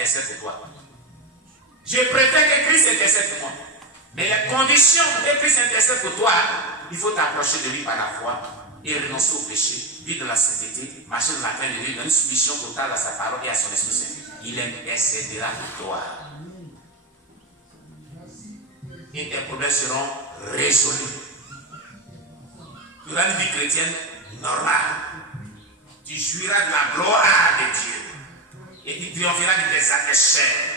intercède pour toi. Je préfère que Christ intercède pour moi. Mais les conditions que Christ intercède pour toi, il faut t'approcher de lui par la foi et renoncer au péché, vivre dans la sainteté, marcher dans la crainte de lui, dans une soumission totale à sa parole et à son Esprit Saint. Il intercédera pour toi. Et tes problèmes seront résolus. Tu auras une vie chrétienne normale. Tu jouiras de la gloire de Dieu. Et tu triompheras de tes actes chers.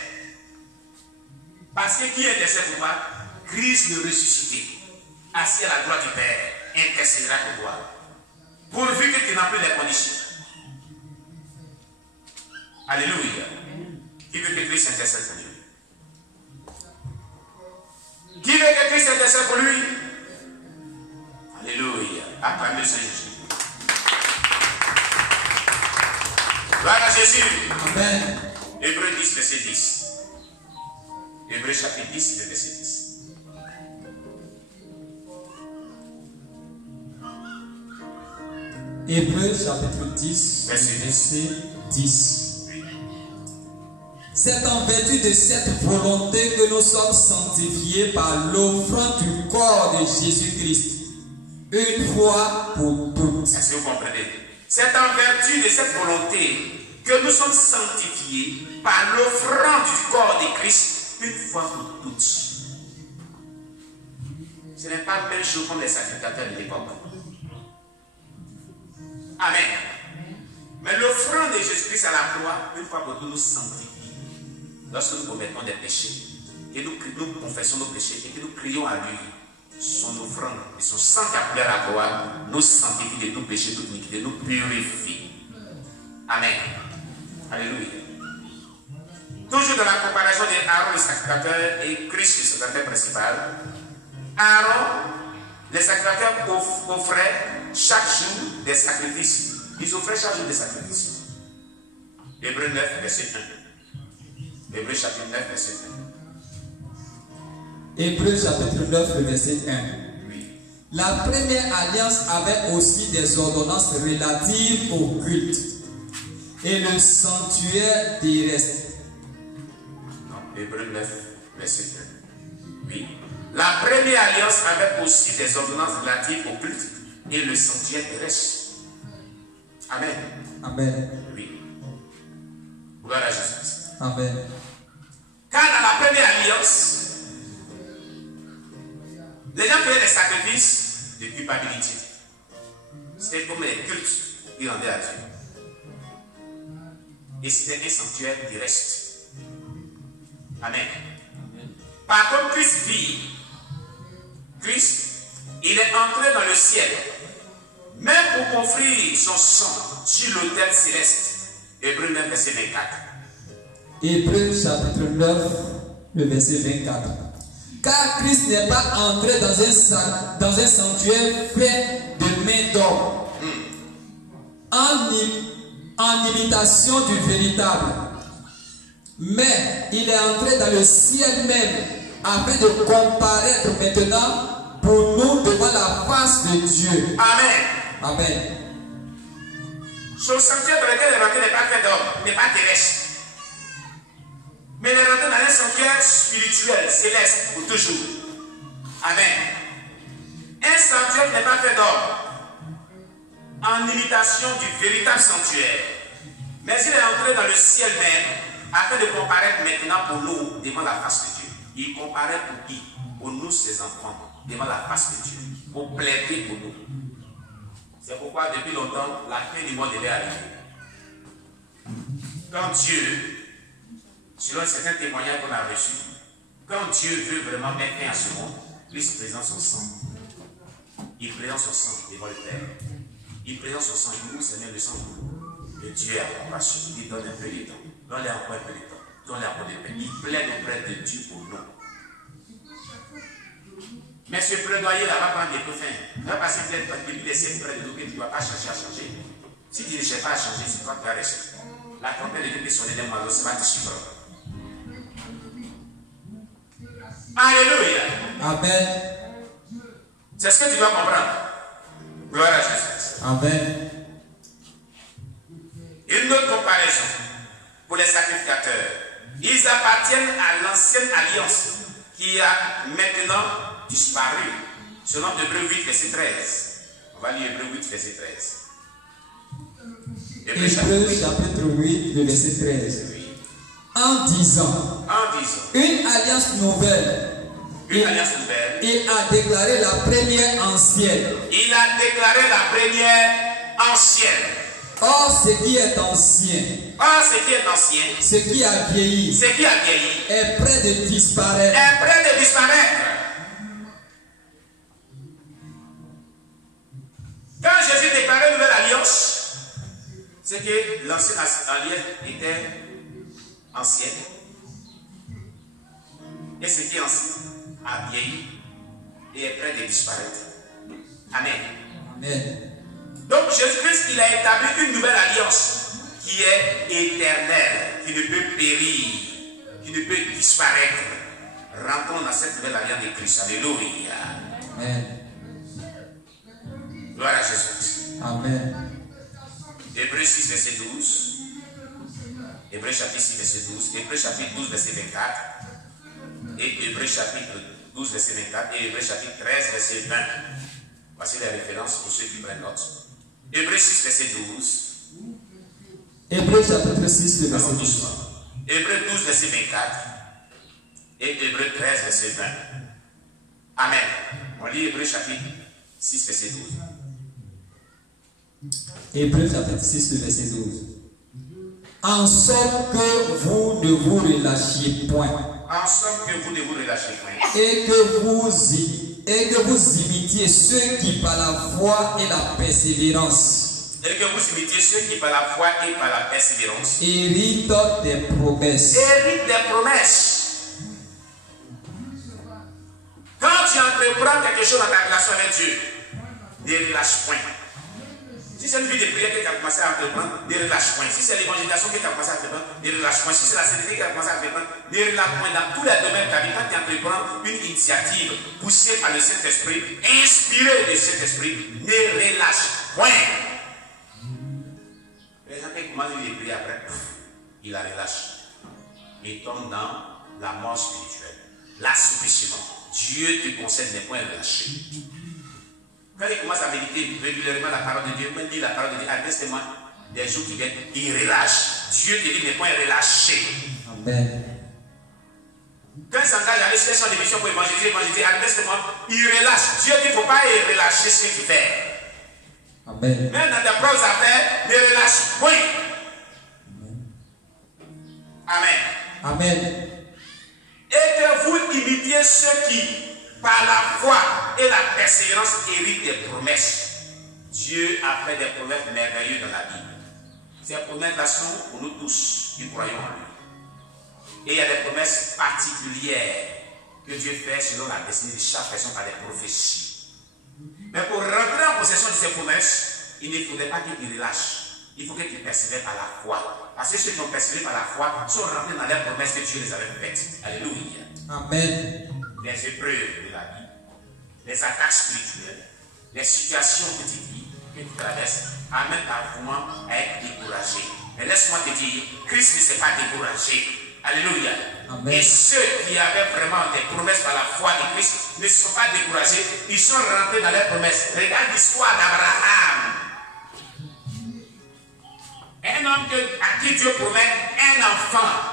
Parce que qui intercède pour toi? Christ le ressuscité, assis à la droite du Père, intercédera pour toi. Pourvu que tu n'as plus les conditions. Alléluia. Qui veut que Christ intercède pour lui? Qui veut que Christ intercède pour lui? Alléluia. Acclamez le Seigneur Jésus. Gloire à Jésus. Amen. Hébreux 10, verset 10. Hébreux chapitre 10, verset 10. Hébreux chapitre 10, verset 10. C'est en vertu de cette volonté que nous sommes sanctifiés par l'offrande du corps de Jésus-Christ, une fois pour toutes. Est-ce que vous comprenez? C'est en vertu de cette volonté que nous sommes sanctifiés par l'offrande du corps de Christ, une fois pour toutes. Ce n'est pas la même chose comme les sacrificateurs de l'époque. Amen. Mais l'offrande de Jésus-Christ à la croix, une fois pour toutes, nous sanctifie. Lorsque nous commettons des péchés, que nous confessons nos péchés et que nous crions à lui, son offrande et son sang qui a coulé à la croix nous sanctifie de tout péché, toute iniquité, nous purifie. Amen. Alléluia. Toujours dans la comparaison d'Aaron le sacrificateur et Christ le sacrificateur principal, Aaron, les sacrificateurs offraient chaque jour des sacrifices. Ils offraient chaque jour des sacrifices. Hébreux 9, verset 1. Hébreux chapitre 9, verset 1. Hébreux chapitre 9, verset 1. Oui. La première alliance avait aussi des ordonnances relatives au culte et le sanctuaire terrestre. Non, Hébreux 9, verset 1. Oui. La première alliance avait aussi des ordonnances relatives au culte et le sanctuaire terrestre. Amen. Amen. Oui. Gloire à Jésus. Amen. Car dans la première alliance, les gens faisaient des sacrifices de culpabilité. C'était comme les cultes qui rendaient à Dieu. Et c'était un sanctuaire terrestre. Amen. Par contre, Christ vit. Christ, il est entré dans le ciel, même pour offrir son sang sur l'autel céleste. Hébreux 9, verset 24. Hébreux chapitre 9, le verset 24. Car Christ n'est pas entré dans un sanctuaire fait de main d'homme, en imitation du véritable. Mais il est entré dans le ciel même, afin de comparaître maintenant pour nous devant la face de Dieu. Amen. Amen. Son sanctuaire dans lequel il est rentré n'est pas fait d'homme, n'est pas terrestre. Mais il est rentré dans un sanctuaire spirituel, céleste, pour toujours. Amen. Un sanctuaire qui n'est pas fait d'homme, en imitation du véritable sanctuaire. Mais il est entré dans le ciel même, afin de comparaître maintenant pour nous devant la face de Dieu. Il comparaît pour qui? Pour nous, ses enfants, devant la face de Dieu. Pour plaider pour nous. C'est pourquoi depuis longtemps, la fin du monde devait arriver. Quand Dieu, selon un certain témoignage qu'on a reçu, quand Dieu veut vraiment mettre fin à ce monde, il se présente son sang. Il présente son sang devant le Père. Il présente son sang. Il dit, Seigneur, le sang de Dieu a compassion. Il donne un peu de temps. Donne-le encore un peu de temps. Donne-le encore de paix. Il plaide auprès de Dieu pour nous. Mais ce plaidoyer-là va prendre des peu fin. Il va passer peut-être depuis des siècles près de nous que tu ne vas pas chercher à changer. Si tu ne cherches pas à changer, c'est toi qui vas rester. La trompette de Dieu peut sonner d'un moiseau, ça va te suivre. Alléluia. Amen. C'est ce que tu dois comprendre. Gloire à Jésus. Amen. Une autre comparaison pour les sacrificateurs. ils appartiennent à l'ancienne alliance qui a maintenant disparu. Selon Hébreux 8, verset 13. On va lire Hébreux 8, verset 13. Hébreux chapitre 8, le verset 13. Oui. En disant, une alliance nouvelle. Il a déclaré la première ancienne. Il a déclaré la première ancienne. Or, ce qui est ancien, ce qui a vieilli, est prêt de disparaître. Quand Jésus déclarait une nouvelle alliance, c'est que l'ancienne alliance était ancienne. Et ce qui est ancien a vieilli et est prêt de disparaître. Amen. Amen. Donc Jésus-Christ, il a établi une nouvelle alliance qui est éternelle, qui ne peut périr, qui ne peut disparaître. Rentrons dans cette nouvelle alliance de Christ. Alléluia. Amen. Gloire à Jésus-Christ. Amen. Hébreux 6, verset 12. Hébreux chapitre 6, verset 12. Hébreux chapitre 12, verset 24. Et Hébreux chapitre 12, verset 24. Et Hébreux chapitre 13, verset 20. Voici les références pour ceux qui prennent note. Hébreux 6, verset 12. Hébreux chapitre 6, verset 12. Hébreux 12, verset 24. Et Hébreux 13, verset 20. Amen. On lit Hébreux chapitre 6, verset 12. Hébreux chapitre 6, verset 12. En sorte que vous ne vous relâchiez point. En sorte que vous ne vous relâchiez point. Et que vous imitiez ceux qui par la foi et la persévérance. Et que vous imitiez ceux qui par la foi et par la persévérance héritent des promesses. Héritent des promesses. Quand tu entreprends quelque chose dans ta relation avec Dieu, ne relâche point. Si c'est une vie de prière que tu as commencé à entreprendre, ne relâche point. Si c'est l'évangélisation que tu as commencé à entreprendre, ne relâche point. Si c'est la sainteté que tu as commencé à entreprendre, ne relâche point. Dans tous les domaines de ta vie, quand tu entreprends une initiative poussée par le Saint-Esprit, inspirée du Saint-Esprit, ne relâche point. Les gens qui commencent à prier après, il la relâche. Il tombe dans la mort spirituelle, l'assouplissement. Dieu te conseille de ne point relâcher. Quand il commence à méditer régulièrement la parole de Dieu, même dit la parole de Dieu, atteste-moi des jours qui viennent, il relâche. Dieu te dit de ne point relâcher. Amen. Quand il s'engage à aller sur les champs de mission pour évangéliser, atteste-moi, il relâche. Dieu dit qu'il ne faut pas relâcher ce qu'il fait. Amen. Même dans tes propres affaires, ne relâche point. Amen. Amen. Et que vous imitiez ceux qui, par la foi et la persévérance, héritent des promesses. Dieu a fait des promesses merveilleuses dans la Bible. Ces promesses-là sont pour nous tous qui croyons en lui. Et il y a des promesses particulières que Dieu fait selon la destinée de chaque personne par des prophéties. Mais pour rentrer en possession de ces promesses, il ne faudrait pas qu'il relâche. Il faut qu'ils persévèrent par la foi. Parce que ceux qui ont persévéré par la foi sont rentrés dans les promesses que Dieu les avait faites. Alléluia. Amen. Les épreuves de la vie, les attaques spirituelles, les situations que tu vis, que tu traverses, amènent parfois à être découragé. Mais laisse-moi te dire, Christ ne s'est pas découragé. Alléluia. Amen. Et ceux qui avaient vraiment des promesses par la foi de Christ ne se sont pas découragés. Ils sont rentrés dans les promesses. Regarde l'histoire d'Abraham. Un homme à qui Dieu promet un enfant.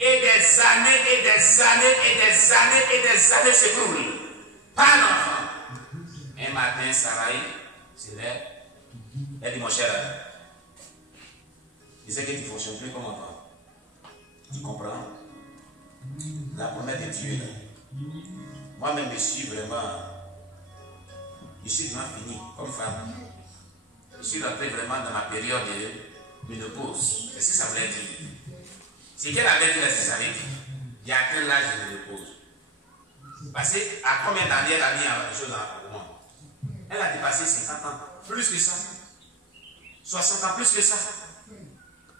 Et des années, et des années, et des années, et des années s'écoulent. Pas d'enfant. Un matin, Sarai se lève. Elle dit, mon cher, je sais que tu ne fonctionnes plus comme enfant. Tu comprends? La promesse de Dieu est là. Moi-même, je suis vraiment fini comme femme. Je suis rentré vraiment dans ma période de ménopause. Qu'est-ce que ça voulait dire? C'est qu'elle avait dit, c'est ça veut dire. Il y a quel âge de ménopause? Parce qu'à combien d'années elle a mis quelque chose dans le monde? Elle a dépassé 50 ans. Plus que ça. 60 ans, plus que ça.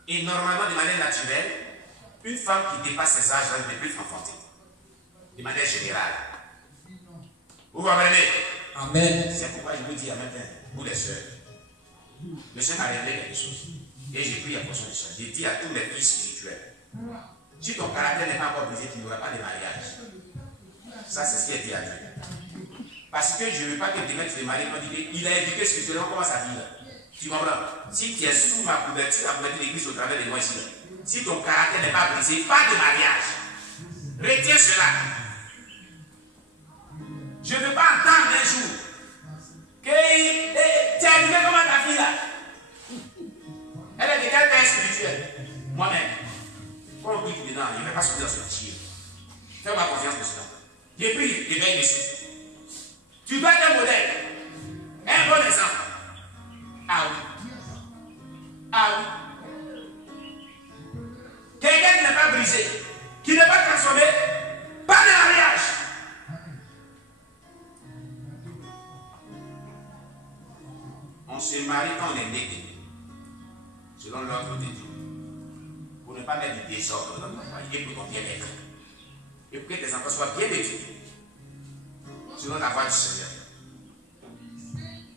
Et normalement, de manière naturelle, une femme qui dépasse ces âges-là ne peut plus enfanter. De manière générale. Vous comprenez? Amen. C'est pourquoi je vous dis à maintenant, vous les soeurs, le Seigneur m'a révélé quelque chose. Et j'ai pris la portion de ça. J'ai dit à tous mes fils spirituels, Si ton caractère n'est pas encore brisé, tu n'auras pas de mariage. Ça, c'est ce qui est dit à Dieu. Parce que je ne veux pas que demain tu te maries, il a éduqué spirituellement comment sa vie là. Tu comprends? Si tu es sous ma couverture, la couverture de l'église au travers de moi ici, si ton caractère n'est pas brisé, pas de mariage. Retiens cela. Je ne veux pas entendre un jour que tu as éduqué comment ta fille là. Elle est de quel père spirituel? Moi-même. Quand on dit dedans, je ne vais pas sortir dans ce fichier. Fais-moi confiance de cela. J'ai pris les veilles dessus. Tu dois être un modèle. Un bon exemple. Ah oui. Ah oui. Quelqu'un qui n'est pas brisé, qui n'est pas transformé, pas de mariage. On se marie quand on est né, selon l'ordre de Dieu. Pour ne pas mettre du désordre dans notre foyer et pour ton bien-être. Et pour que tes enfants soient bien éduqués, selon la voie du Seigneur.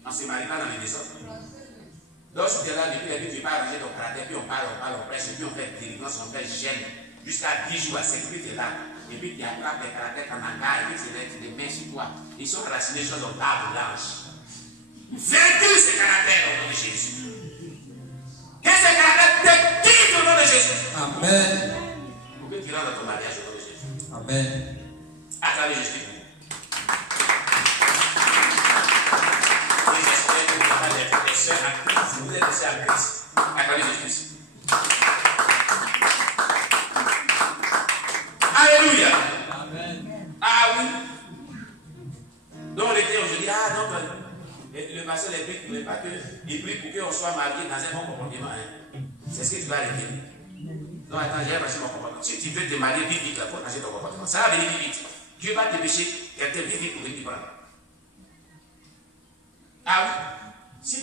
On se marie pas dans les désordres. Lorsque tu es là, depuis le début, tu n'as pas arrangé ton caractère, puis on parle, on prêche, puis on fait délivrance, on fait gêne, jusqu'à 10 jours à 5 puis tu es là. Et puis tu attrapes tes caractères en hangar, et puis tu les mets sur toi. Ils sont racinés sur ton table blanche. Vaincu ces caractères au nom de Jésus. Que ces caractères te quittent au nom de Jésus. Amen. Pour que tu rentres dans ton mariage au nom de Jésus. Amen. Acclamez Jésus. Et j'espère que vous avez des sœurs en Christ. Vous êtes des sœurs en Christ. Acclamez Jésus. Alléluia. Amen. Ah oui. Donc on était aujourd'hui, donc le pasteur ne prie pas qu'il prie pour qu'on soit marié dans un bon comportement. Hein. C'est ce que tu vas arrêter. Non, attends, j'ai changé mon comportement. Si tu veux te marier vite, il faut changer ton comportement. Ça va venir vite. Dieu va te pécher, quelqu'un vite pour venir prendre. Ah oui. Si,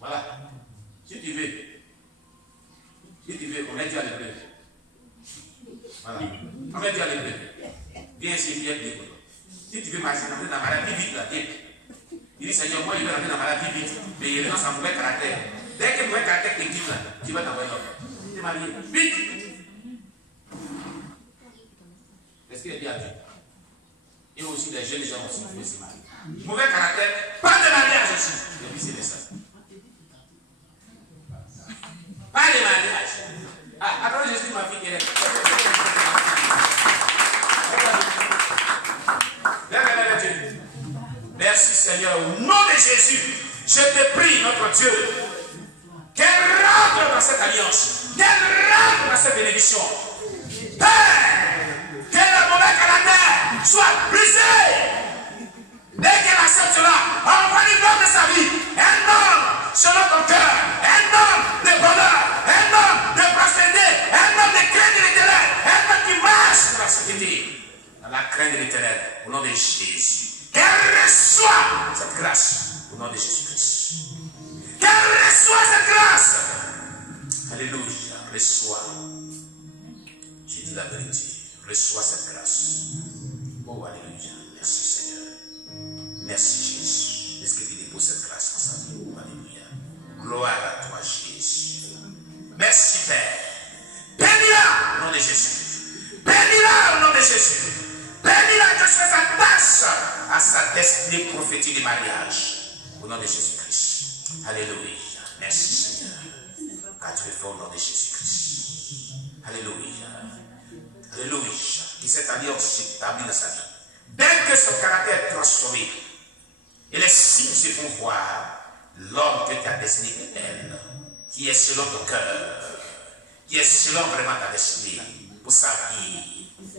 voilà. Si tu veux, on met Dieu à l'épreuve. Voilà. On met Dieu à l'épreuve. Viens ici, viens bien. Si tu veux marcher dans la maladie, vite là, viens. Il dit Seigneur, moi je vais rentrer dans la maladie vite, mais il renonce à mauvais caractère. Dès que le mauvais caractère te quitte là, tu vas t'envoyer l'autre. Tu es marié. Vite! Est-ce qu'il est bien dit? Et aussi des jeunes gens aussi qui veulent se marier. Mauvais caractère, pas de mariage aussi. Et puis c'est ça. Pas de mariage. Ah, attendez, je suis ma fille qui est là. Merci Seigneur, au nom de Jésus, je te prie, notre Dieu, qu'elle rentre dans cette alliance, qu'elle rentre dans cette bénédiction. Père, que le mauvais caractère soit brisé. Dès qu'elle accepte cela, envoie une homme de sa vie, un homme selon ton cœur, un homme de bonheur, un homme de prospérité, un homme de crainte de l'éternel, un homme qui marche pour la sainteté, dans la crainte de l'éternel, au nom de Jésus. Qu'elle reçoit cette grâce au nom de Jésus-Christ. Qu'elle reçoit cette grâce. Alléluia. Reçois. J'ai dit la vérité. Reçois cette grâce. Oh, alléluia. Merci Seigneur. Merci Jésus. Est-ce que tu déposes cette grâce dans sa vie? Oh, alléluia. Gloire à toi Jésus. Merci Père. Bénis-la au nom de Jésus. Bénis-la au nom de Jésus. Bénis-la que je fais sa tâche à sa destinée prophétique du mariage. Au nom de Jésus-Christ. Alléluia. Merci Seigneur. Car tu es fait au nom de Jésus-Christ. Alléluia. Alléluia. Que cette alliance s'établit dans sa vie. Dès que son caractère est transformé et les signes se font voir, l'homme que tu as destiné est elle, qui est selon ton cœur, qui est selon vraiment ta destinée pour sa vie.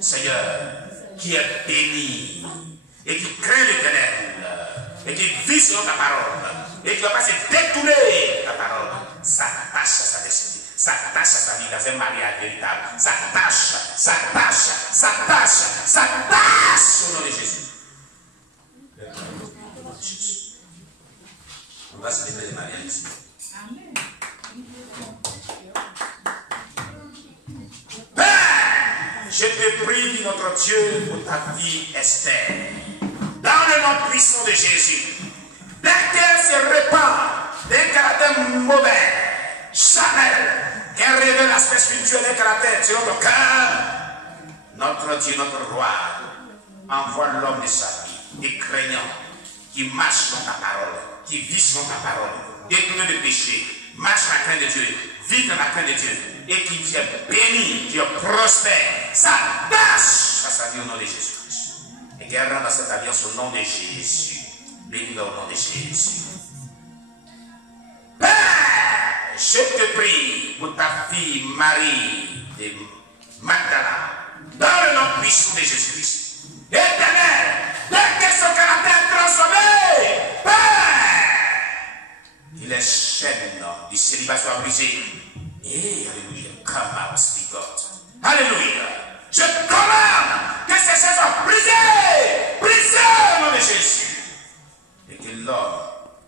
Seigneur, qui est béni et qui craint l'Éternel et qui vit selon ta parole et qui ne va pas se détourner de ta parole, s'attache à sa destinée, s'attache à sa vie dans un mariage véritable, s'attache au nom de Jésus. On va célébrer le mariage ici. Je te prie, notre Dieu, pour ta vie, Esther. Dans le nom puissant de Jésus. Dès qu'elle se répand d'un caractère mauvais, Chanel, qu'elle révèle l'aspect spirituel d'un caractère selon ton cœur, notre Dieu, notre roi, envoie l'homme de sa vie, des craignants, qui marche dans ta parole, qui vit selon ta parole, détourné de péché, marche dans la crainte de Dieu, vit dans la crainte de Dieu, et qui est béni, qui est prospère. Ça marche à sa vie au nom de Jésus-Christ. Et qu'elle rende à cette alliance au nom de Jésus. Bénis-le au nom de Jésus. Père, je te prie pour ta fille Marie de Magdala, dans le nom puissant de Jésus-Christ. Éternel, dès que son caractère est transformé, Père, que les chaînes du célibat soient brisées. Et alléluia, come out, speak God. Alléluia. Je commande que ces chaînes soient brisées, brisées au nom de Jésus. Et que l'homme